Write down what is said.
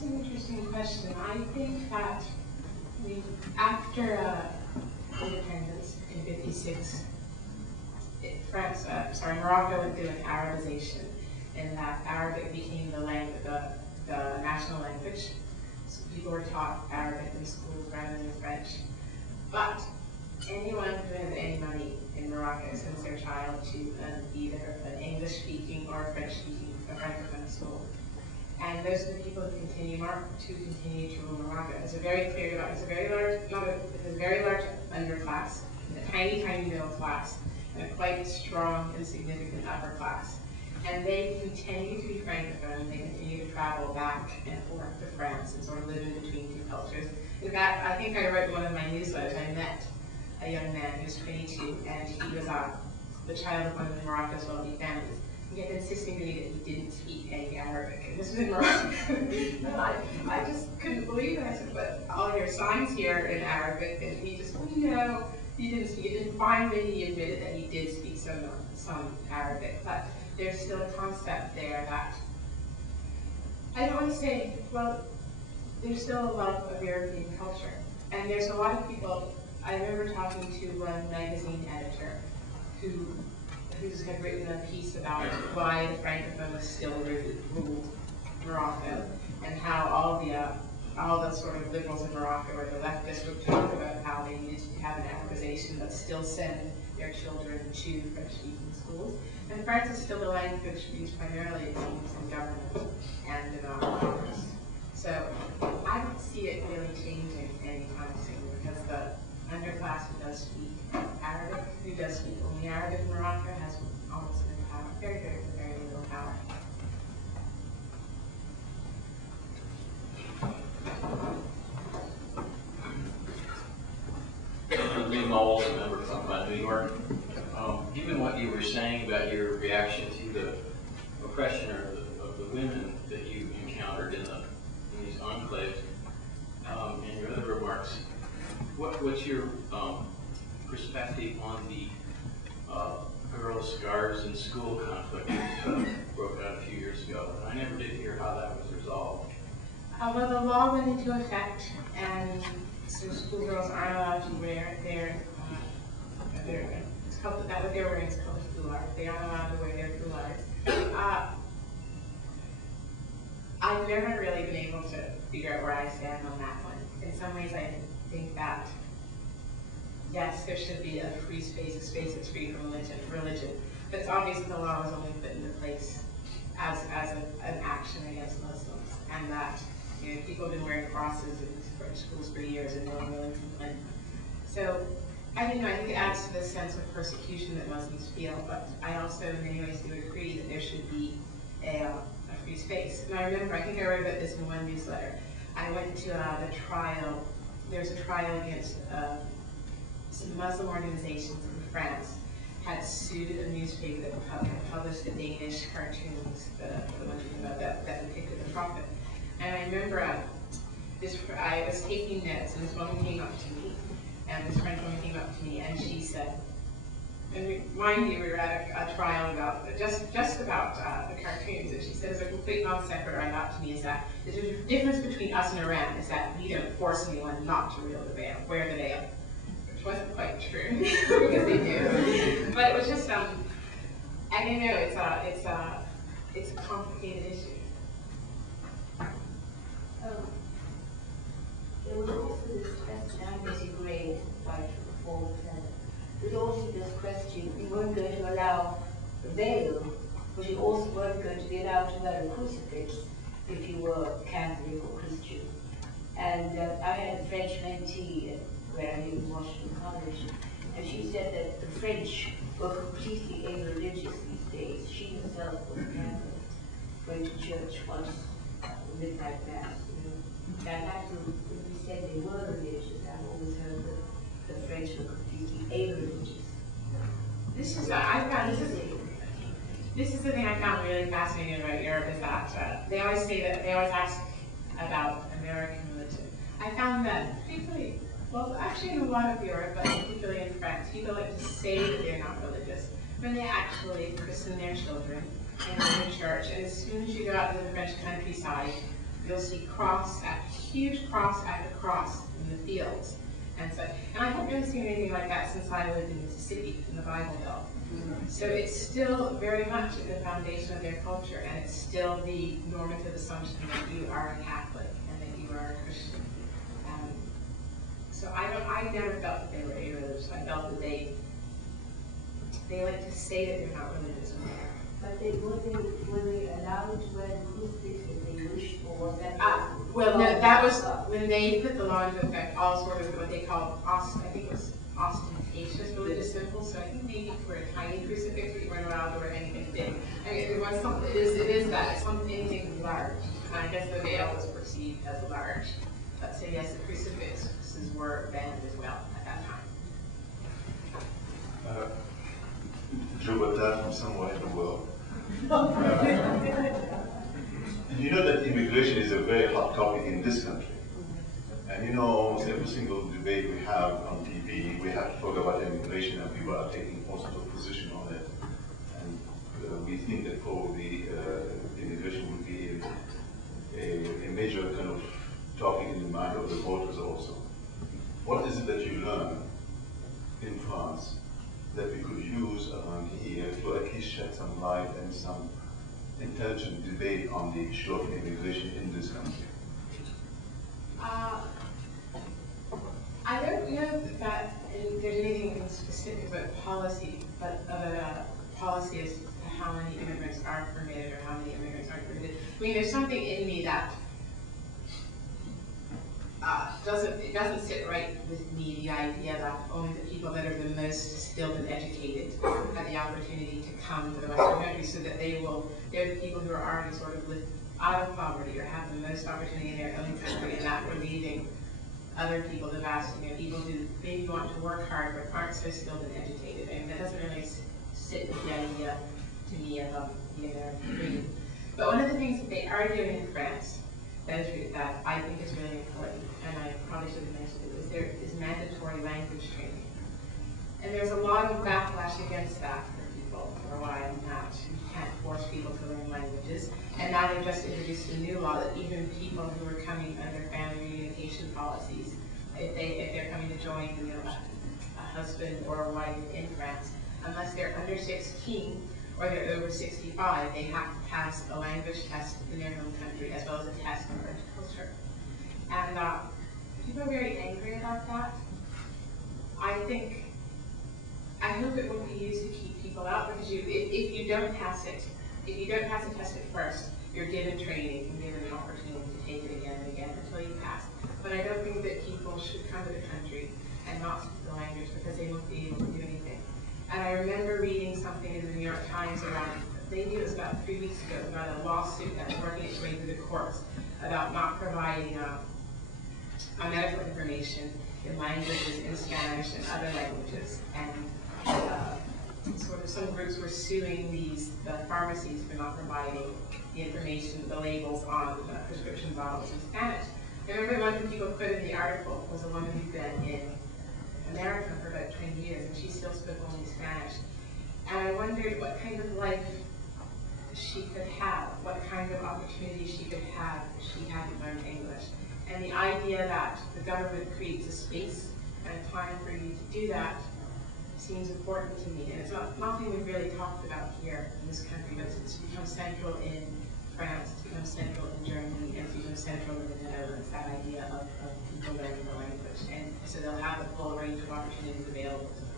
That's an interesting question. I think that after independence in '56, Morocco went through an Arabization, in that Arabic became the national language. So people were taught Arabic in schools rather than French. But anyone who has any money in Morocco sends their child to either an English-speaking or a French-speaking Francophone school. And those are the people who continue to rule Morocco. It's a very clear, it's a very large underclass, a tiny, tiny middle class, and a quite strong and significant upper class. And they continue to be Francophone. They continue to travel back and forth to France and sort of live in between two cultures. In fact, I think I wrote one of my newsletters. I met a young man who was 22, and he was the child of one of Morocco's wealthy families. He kept insisting to me that he didn't speak any Arabic, and this was in Morocco. And I just couldn't believe it. I said, but all your signs here are in Arabic, and he just, no, he didn't speak it. And finally, he admitted that he did speak some Arabic, but there's still a concept there that, I don't want to say, well, there's still a love of European culture. And there's a lot of people, I remember talking to one magazine editor who had written a piece about why the Francophone still ruled Morocco, and how all the sort of liberals in Morocco or the leftists would talk about how they needed to have an Arabization but still send their children to French-speaking schools. And France is still the language used primarily, it seems, in government and in Congress. So I don't see it really changing anytime soon, because the underclass who does speak Arabic, who does speak only Arabic in Morocco, has almost no power, very, very, very little power. I'm also a member of New York. Given what you were saying about your reaction to the oppression of the women that you encountered in these enclaves, and your other remarks, what's your perspective on the girls' scarves in school conflict that broke out a few years ago? And I never did hear how that was resolved. Well, the law went into effect, and so schoolgirls aren't allowed to wear what they're wearing is called a foulard. They aren't allowed to wear their foulards. I've never really been able to figure out where I stand on that one. In some ways, I think that, yes, there should be a free space, a space that's free from religion. But it's obvious that the law was only put into place as an action against Muslims, and that people have been wearing crosses in French schools for years and no one really complained. So, I think it adds to the sense of persecution that Muslims feel, but I also in many ways do agree that there should be a free space. And I remember, I think I wrote about this in one newsletter. I went to the trial. There's a trial against some Muslim organizations in France had sued a newspaper that published the Danish cartoons, the ones that depicted the Prophet. And I remember I was taking notes, and this woman came up to me, and this French woman came up to me, and she said, and mind you, we were at a trial about just about the cartoons, and she said, as a complete non sequitur, I got to me is that the difference between us and Iran is that we don't force anyone not to wear the veil, which wasn't quite true because they do. But it was just I don't know, it's a complicated issue. There was also this question, I disagree quite before, there's also this question, we weren't going to allow the veil, but you also weren't going to be allowed to wear a crucifix if you were Catholic or Christian. And I had a French mentee where I lived in Washington College, and she said that the French were completely irreligious these days. She herself was Catholic, going to church once midnight mass. And after when we said they were religious, I've always heard that the French were completely irreligious. This is the thing I found really fascinating about Europe is that they always ask about American religion. I found that particularly, well, actually in a lot of Europe, but particularly in France, people like to say that they're not religious when they actually christen their children and go to church. And as soon as you go out to the French countryside, you'll see huge cross after cross in the fields and such. And I haven't really seen anything like that since I lived in Mississippi, in the Bible Belt. So it's still very much at the foundation of their culture, and it's still the normative assumption that you are a Catholic and that you are a Christian. So I never felt that they were irreligious. I felt that they like to say that they're not religious when they are. But were they allowed to wear the crucifix if they wished, or was that? Well, no, that was when they put the law into effect. All sort of what they called ostentatious religious symbols. So I think maybe for a tiny crucifix, but you weren't allowed to wear anything big. I mean, it was something. It is that anything large. And I guess the veil was perceived as large. But so yes, the crucifixes were banned as well at that time. Joe Battard from somewhere in the world. You know that immigration is a very hot topic in this country. And you know, almost every single debate we have on TV, we have to talk about immigration, and people are taking all sorts of position on it. And we think that probably immigration would be a major kind of topic in the mind of the voters also. What is it that you learn in France that we could use around here to at least shed some light and some intelligent debate on the issue of immigration in this country? I don't know that there's anything specific about policy, but policy as to how many immigrants are permitted or how many immigrants aren't permitted. I mean, there's something in me that it doesn't sit right with me, the idea that only the people that are the most skilled and educated have the opportunity to come to the Western countries, so that they're the people who are already sort of lived out of poverty or have the most opportunity in their own country, and that we're leaving other people, the vast, people who maybe want to work hard but aren't so skilled and educated. I mean, that doesn't really sit with the idea to me of the American dream. But one of the things that they are doing in France that I think is really important, and I probably should have mentioned it, is there is mandatory language training. And there's a lot of backlash against that for people for a while, that you can't force people to learn languages. And now they've just introduced a new law that even people who are coming under family reunification policies, if they're coming to join a husband or a wife in France, unless they're under 16 or they're over 65, they have to pass a language test in their home country as well as a test on French culture. And people are very angry about that. I hope it won't be used to keep people out, because if you don't pass it, if you don't pass the test at first, you're given training and given an opportunity to take it again and again until you pass. But I don't think that people should come to the country and not speak the language because they won't be able to do anything. And I remember reading something in the New York Times around, maybe it was about 3 weeks ago, about a lawsuit that was working its way through the courts about not providing medical information in languages, in Spanish and other languages. And sort of some groups were suing the pharmacies for not providing the information, the labels on prescription bottles in Spanish. I remember one of the people put in the article was a woman who'd been in America for about 20 years, and she still spoke only Spanish. And I wondered what kind of life she could have, what kind of opportunities she could have if she hadn't learned English. And the idea that the government creates a space and a time for you to do that seems important to me. And it's nothing we've really talked about here in this country, but it's become central in France, it's become central in Germany, and it's become central in the Netherlands, that idea of people learning the language. And so they'll have the full range of opportunities available to them.